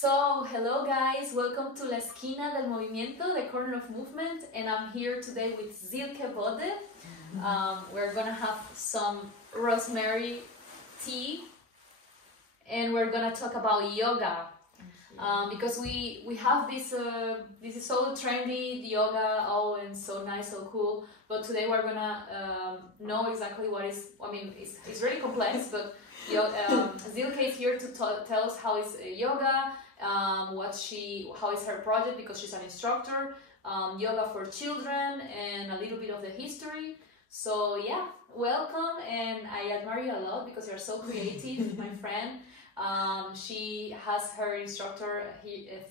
So, hello guys, welcome to La Esquina del Movimiento, the corner of movement, and I'm here today with Silke Bode. We're gonna have some rosemary tea, and we're gonna talk about yoga. Because we have this is so trendy, the yoga, and so nice, so cool, but today we're gonna know exactly what is, it's really complex, but Silke is here to tell us how is yoga, how is her project, because she's an instructor, yoga for children, and a little bit of the history. So yeah, welcome, and I admire you a lot because you're so creative, my friend. She has her instructor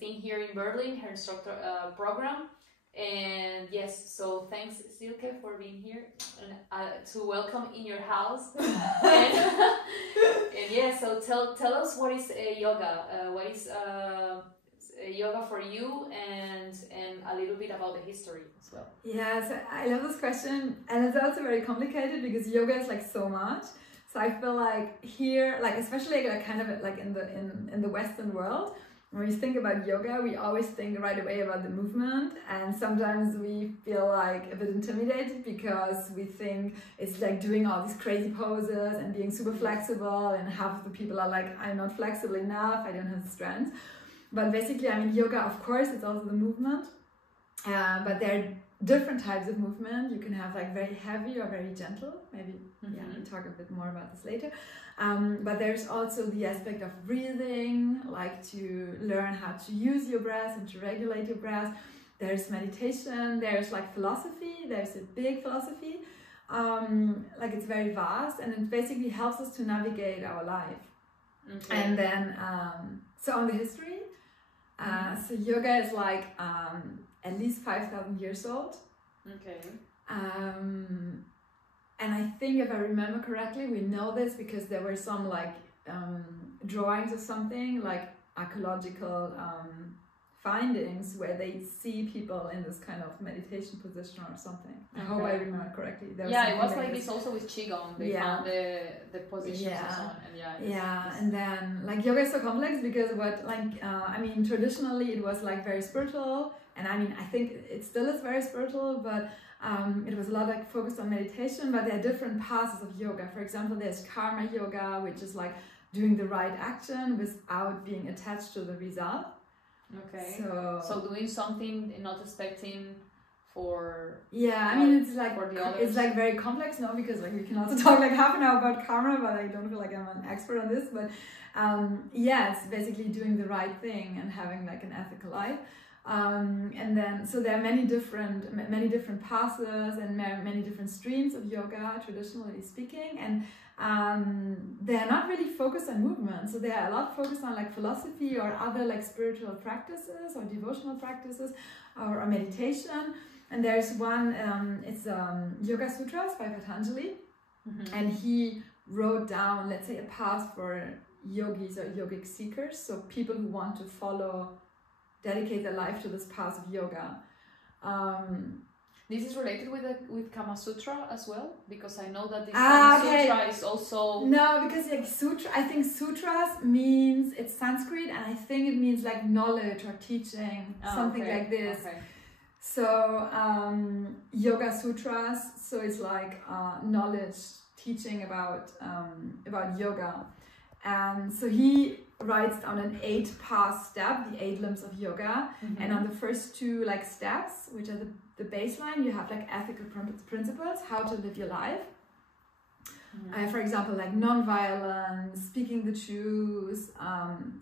thing here in Berlin, her instructor program, and yes, so thanks Silke for being here and to welcome in your house. and yeah, so tell us what is yoga, what is yoga for you, and a little bit about the history as well. Yeah, so I love this question, and it's also very complicated because yoga is like so much. So I feel like here, like especially like kind of like in the Western world, when we think about yoga, we always think right away about the movement, and sometimes we feel like a bit intimidated because we think it's like doing all these crazy poses and being super flexible, and half of the people are like, I'm not flexible enough, I don't have the strength. But basically, I mean, yoga, of course, it's also the movement, but there are different types of movement. You can have like very heavy or very gentle. Maybe yeah, we'll talk a bit more about this later. But there's also the aspect of breathing, like to learn how to use your breath and to regulate your breath. There's meditation. There's like philosophy. There's a big philosophy. Like it's very vast, and it basically helps us to navigate our life. Okay. And then so on the history, so yoga is like at least 5,000 years old. Okay. And I think if I remember correctly, we know this because there were some like drawings of something like archaeological findings where they see people in this kind of meditation position or something. I hope I remember correctly. Yeah, it was like this also with Qigong. They found the positions and so on. And and then like yoga is so complex because what like I mean, traditionally it was like very spiritual, and I mean I think it still is very spiritual, but it was a lot like focused on meditation. But there are different paths of yoga. For example, there's karma yoga, which is like doing the right action without being attached to the result. Okay. So doing something and not expecting for I mean it's like it's like very complex now, because like we can also talk like half an hour about karma, but I don't feel like I'm an expert on this. But yeah, it's basically doing the right thing and having like an ethical life. And then so there are many different passes and many different streams of yoga, traditionally speaking, and they're not really focused on movement. So they are a lot focused on like philosophy or other like spiritual practices or devotional practices or meditation. And there's one, it's Yoga Sutras by Patanjali, and he wrote down, let's say, a path for yogis or yogic seekers, so people who want to dedicate their life to this path of yoga. This is related with Kama Sutra as well, because I know that this Kama Sutra is also... No, because like sutra, I think sutras means, it's Sanskrit, and I think it means like knowledge or teaching, something like this. Okay. So Yoga Sutras, so it's like knowledge, teaching about yoga. And so he writes down an 8-path step, the 8 limbs of yoga, and on the first 2 like steps, which are the baseline, you have like ethical principles, how to live your life. For example, like non-violence, speaking the truth,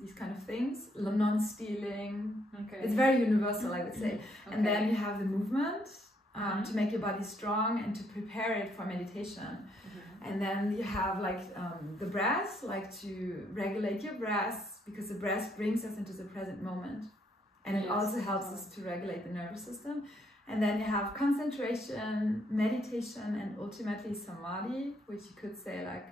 these kind of things, non-stealing. Okay. It's very universal, I would say. Okay. And then you have the movement to make your body strong and to prepare it for meditation. And then you have like the breath, like to regulate your breath, because the breath brings us into the present moment. And it also helps us to regulate the nervous system. And then you have concentration, meditation, and ultimately Samadhi, which you could say like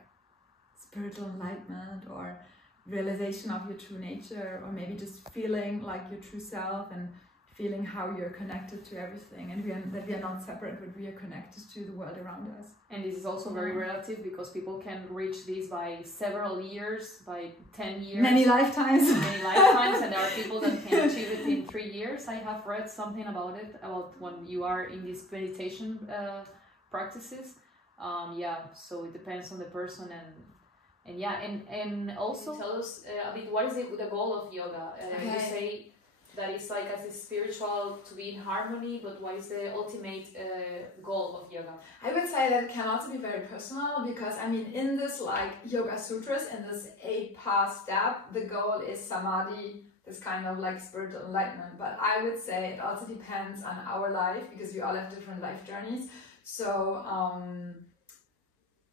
spiritual enlightenment or realization of your true nature, or maybe just feeling like your true self and feeling how you're connected to everything, and that we are not separate, but we are connected to the world around us. And this is also very relative, because people can reach this by several years, by 10 years. Many lifetimes. Many lifetimes, and there are people that can achieve it in 3 years. I have read something about it, about when you are in these meditation practices. So it depends on the person, and also tell us a bit, what is the goal of yoga? You say that it's like as a spiritual, to be in harmony, but what is the ultimate goal of yoga? I would say that it can also be very personal, because I mean, in this like yoga sutras, in this 8-path step, the goal is samadhi, this kind of like spiritual enlightenment. But I would say it also depends on our life, because we all have different life journeys. So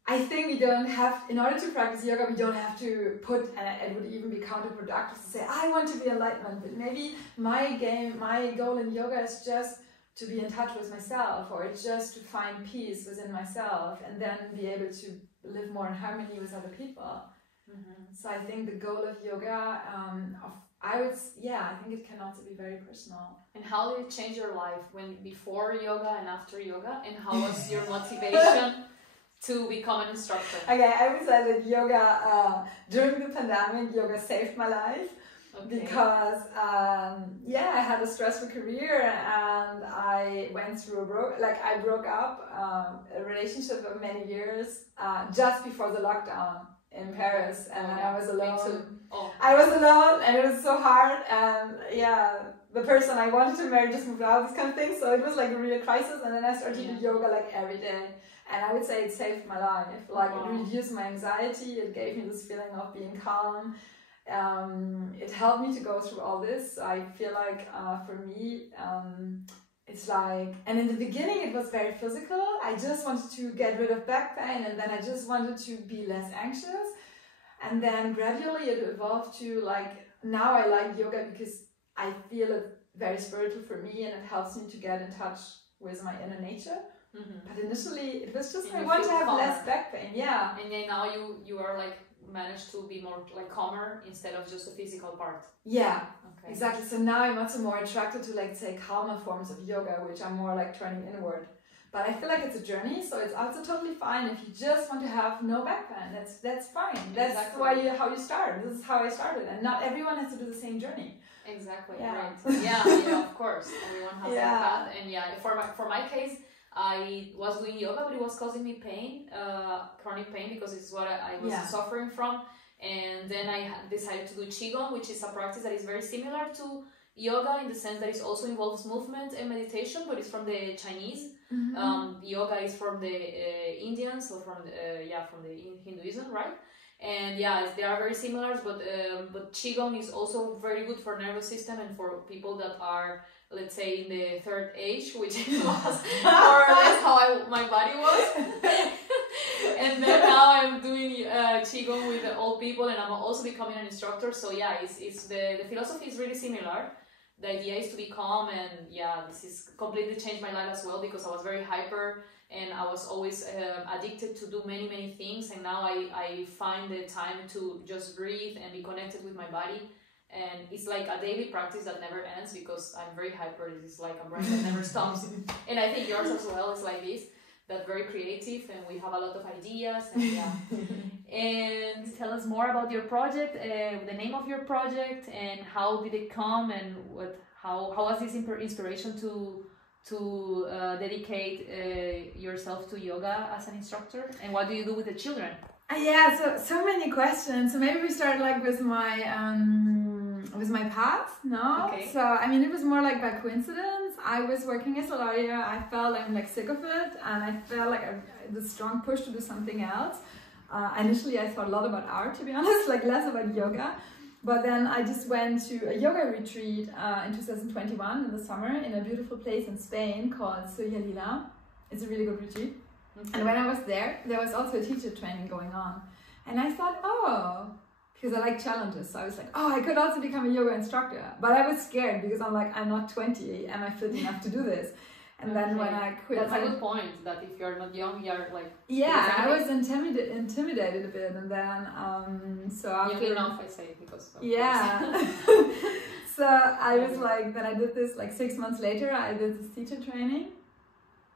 I think we don't have, in order to practice yoga, we don't have to put, and it would even be counterproductive to say, I want to be enlightenment, but maybe my goal in yoga is just to be in touch with myself, or it's just to find peace within myself, and then be able to live more in harmony with other people. So I think the goal of yoga, I think it can also be very personal. And how did it change your life before yoga and after yoga? And how was your motivation to become an instructor? Okay, I would say that yoga, during the pandemic, yoga saved my life. Okay. Because, I had a stressful career, and I went through I broke up a relationship of many years just before the lockdown in Paris, and I was alone. Me too. Oh. I was alone, and it was so hard, and the person I wanted to marry just moved out, this kind of thing, so it was like a real crisis. And then I started to do yoga like every day, and I would say it saved my life. It reduced my anxiety, it gave me this feeling of being calm. It helped me to go through all this. I feel like for me, it's like, and in the beginning it was very physical. I just wanted to get rid of back pain, and then I just wanted to be less anxious. And then gradually it evolved to now I like yoga because I feel it very spiritual for me, and it helps me to get in touch with my inner nature. But initially it was just, I want to have less back pain. Yeah. And then now you are managed to be more calmer instead of just the physical part. Yeah. Okay. Exactly. So now I'm also more attracted to say calmer forms of yoga, which are more turning inward. But I feel like it's a journey, so it's also totally fine if you just want to have no back pain. That's fine. That's exactly. How you start. This is how I started, and not everyone has to do the same journey. Exactly. Yeah. Right. Yeah. Of course. Everyone has their path, and for my case, I was doing yoga, but it was causing me pain, chronic pain, because it's what I was suffering from. And then I decided to do Qigong, which is a practice that is very similar to yoga in the sense that it also involves movement and meditation, but it's from the Chinese. Yoga is from the Indians, or from the Hinduism, right? And they are very similar, but Qigong is also very good for nervous system and for people that are, let's say, in the third age, which was more or less how my body was. And then now I'm doing Qigong with the old people, and I'm also becoming an instructor. So it's the philosophy is really similar. The idea is to be calm, and this has completely changed my life as well, because I was very hyper, and I was always addicted to do many things, and now I find the time to just breathe and be connected with my body. And it's like a daily practice that never ends, because I'm very hyper. It's like a brain that never stops. And I think yours as well is like this, that very creative, and we have a lot of ideas. And and tell us more about your project, the name of your project, and how did it come, and how was this inspiration to dedicate yourself to yoga as an instructor, and what do you do with the children? So many questions. So maybe we start with my path, no? Okay. So, I mean, it was more by coincidence. I was working as a lawyer. I felt I'm sick of it, and I felt the strong push to do something else. Initially, I thought a lot about art, to be honest, less about yoga. But then I just went to a yoga retreat in 2021 in the summer in a beautiful place in Spain called Lila. It's a really good retreat. Okay. And when I was there was also a teacher training going on. And I thought, because I like challenges. So I was I could also become a yoga instructor. But I was scared because I'm not 20. Am I fit enough to do this? And then when I quit... That's a good point, that if you're not young, you're I was intimidated a bit. And then, so after... Young enough, I say, because... So I was like, then I did this like 6 months later, I did this teacher training.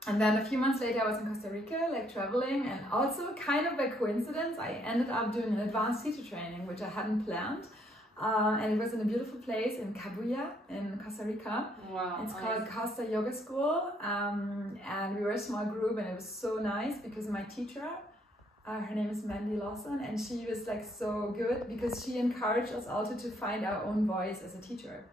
And then a few months later, I was in Costa Rica, like traveling. And also kind of by coincidence, I ended up doing an advanced teacher training, which I hadn't planned. And it was in a beautiful place in Cabuya in Costa Rica. Wow. It's called Costa Yoga School. And we were a small group, and it was so nice because my teacher, her name is Mandy Lawson, and she was like so good because she encouraged us also to find our own voice as a teacher.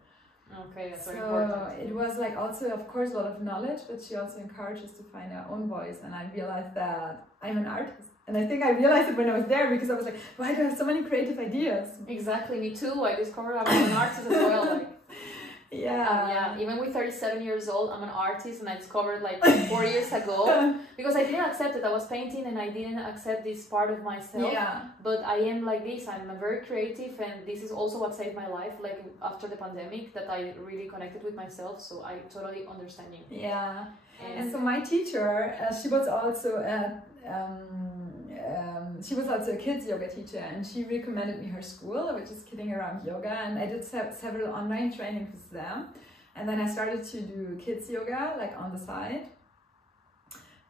Okay, that's very So important. it was like also, of course, a lot of knowledge, but she also encouraged us to find our own voice. And I realized that I'm an artist. And I think I realized it when I was there because I was like, why do I have so many creative ideas? Exactly, me too. I discovered I'm an artist as well. Like, yeah, even with 37 years old, I'm an artist, and I discovered like 4 years ago because I didn't accept it. I was painting and I didn't accept this part of myself. Yeah. But I am like this. I'm a very creative, and this is also what saved my life. Like after the pandemic, that I really connected with myself. So I totally understand you. Yeah. And so my teacher, she was also a kids yoga teacher, and she recommended me her school, which is Kidding Around Yoga, and I did several online trainings with them. And then I started to do kids yoga like on the side.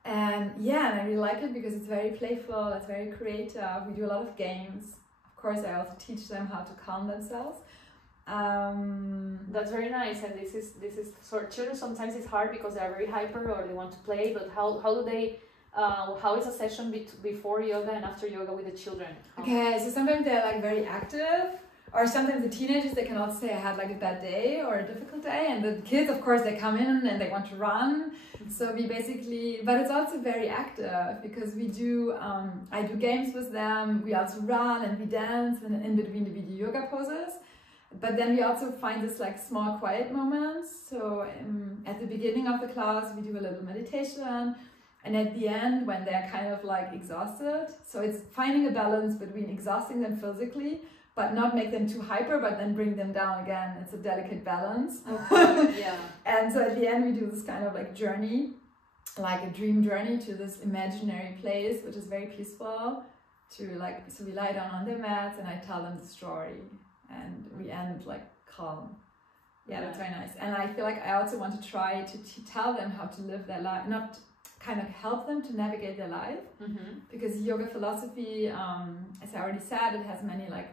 And yeah, and I really like it because it's very playful, it's very creative. We do a lot of games. Of course, I also teach them how to calm themselves. That's very nice, and this is for children. Sometimes it's hard because they are very hyper or they want to play. But how do they? How is a session before yoga and after yoga with the children? Okay, so sometimes they're like very active, or sometimes the teenagers, they can also say I had like a bad day or a difficult day, and the kids, of course, they come in and they want to run. So we basically, but it's also very active because we do, I do games with them. We also run and we dance in between we do yoga poses. But then we also find this like small quiet moments. So at the beginning of the class, we do a little meditation. And at the end, when they're kind of like exhausted, so it's finding a balance between exhausting them physically, but not make them too hyper, but then bring them down again. It's a delicate balance. Okay. Yeah. And so at the end, we do this kind of like journey, like a dream journey to this imaginary place, which is very peaceful. So we lie down on their mats, and I tell them the story, and we end like calm. Yeah, that's very nice. And I feel like I also want to try to tell them how to live their life, not kind of help them to navigate their life, because yoga philosophy, as I already said, it has many like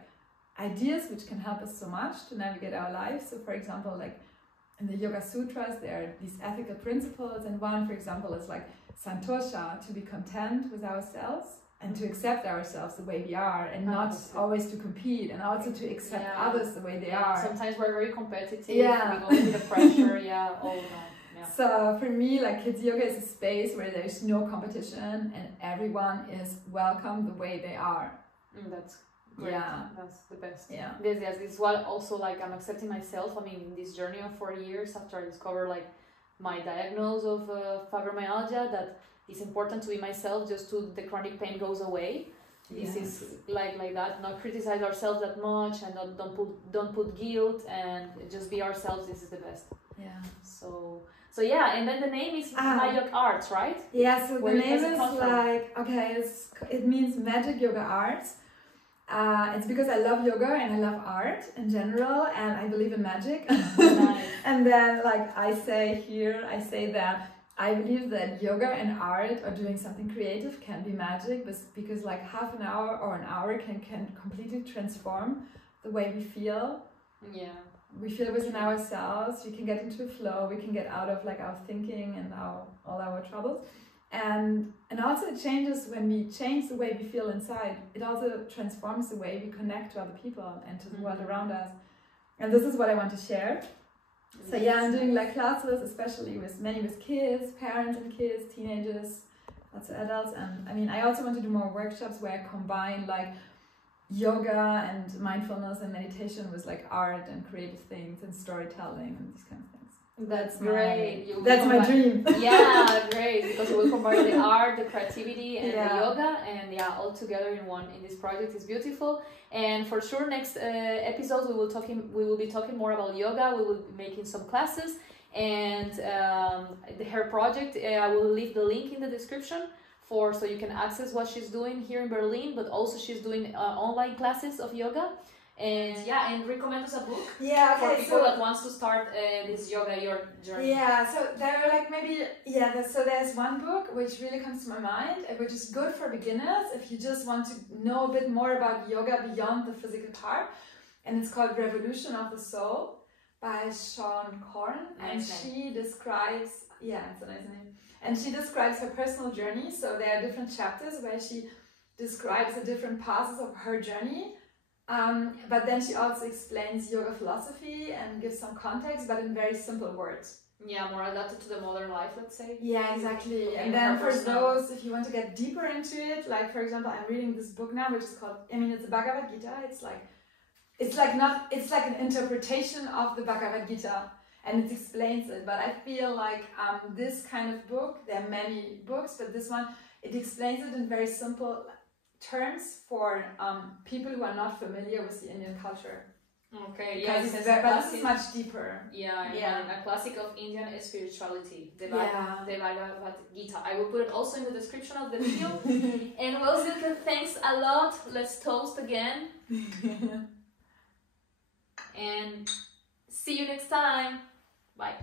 ideas which can help us so much to navigate our lives. So for example, like in the Yoga Sutras, there are these ethical principles, and one, for example, is like santosha, to be content with ourselves and to accept ourselves the way we are, and not always to compete, and also to accept others the way they are. Sometimes we're very competitive. We go into the pressure. all the time. So for me, like kids yoga is a space where there's no competition and everyone is welcome the way they are. That's great. Yeah, that's the best. Yeah. Yes. This is what also like I'm accepting myself. I mean, in this journey of 4 years after I discovered like my diagnosis of fibromyalgia, that it's important to be myself just to the chronic pain goes away. This is like that. Not criticize ourselves that much, and don't put guilt, and just be ourselves. This is the best. Yeah. So yeah, and then the name is Magic Arts, right? Yeah, so the name is like, it means Magic Yoga Arts. It's because I love yoga and I love art in general, and I believe in magic. Nice. And then like I say that I believe that yoga and art, or doing something creative, can be magic, because like half an hour or an hour can completely transform the way we feel. Yeah. We feel within ourselves, we can get into a flow, we can get out of like our thinking and all our troubles. And also it changes when we change the way we feel inside. It also transforms the way we connect to other people and to the world around us. And this is what I want to share. So yeah, I'm doing like classes, especially with kids, parents and kids, teenagers, also adults. And I mean, I also want to do more workshops where I combine like yoga and mindfulness and meditation with like art and creative things and storytelling and these kind of things. That's great. That's my dream. Yeah, great, because you will combine the art, the creativity, and the yoga, and all together in this project is beautiful. And for sure, next episodes we will be talking more about yoga. We will be making some classes, and her project. I will leave the link in the description so you can access what she's doing here in Berlin. But also she's doing online classes of yoga. And yeah, and recommend us a book for people that wants to start this yoga journey. Yeah, so there are like maybe, so there's one book which really comes to my mind, which is good for beginners if you just want to know a bit more about yoga beyond the physical part. And it's called Revolution of the Soul by Seane. And she describes, it's a nice name. And she describes her personal journey. So there are different chapters where she describes the different passes of her journey. But then she also explains yoga philosophy and gives some context, but in very simple words. Yeah, more adapted to the modern life, let's say. Yeah, exactly. Okay, and then for those, if you want to get deeper into it, like for example, I'm reading this book now, which is called, it's a Bhagavad Gita. It's like an interpretation of the Bhagavad Gita, and it explains it. But I feel like this kind of book, there are many books, but this one, it explains it in very simple terms for people who are not familiar with the Indian culture. Okay, but this is much deeper. A classic of Indian spirituality, the Bhagavad Gita. I will put it also in the description of the video. And well, Silke, thanks a lot. Let's toast again. And see you next time. Bye.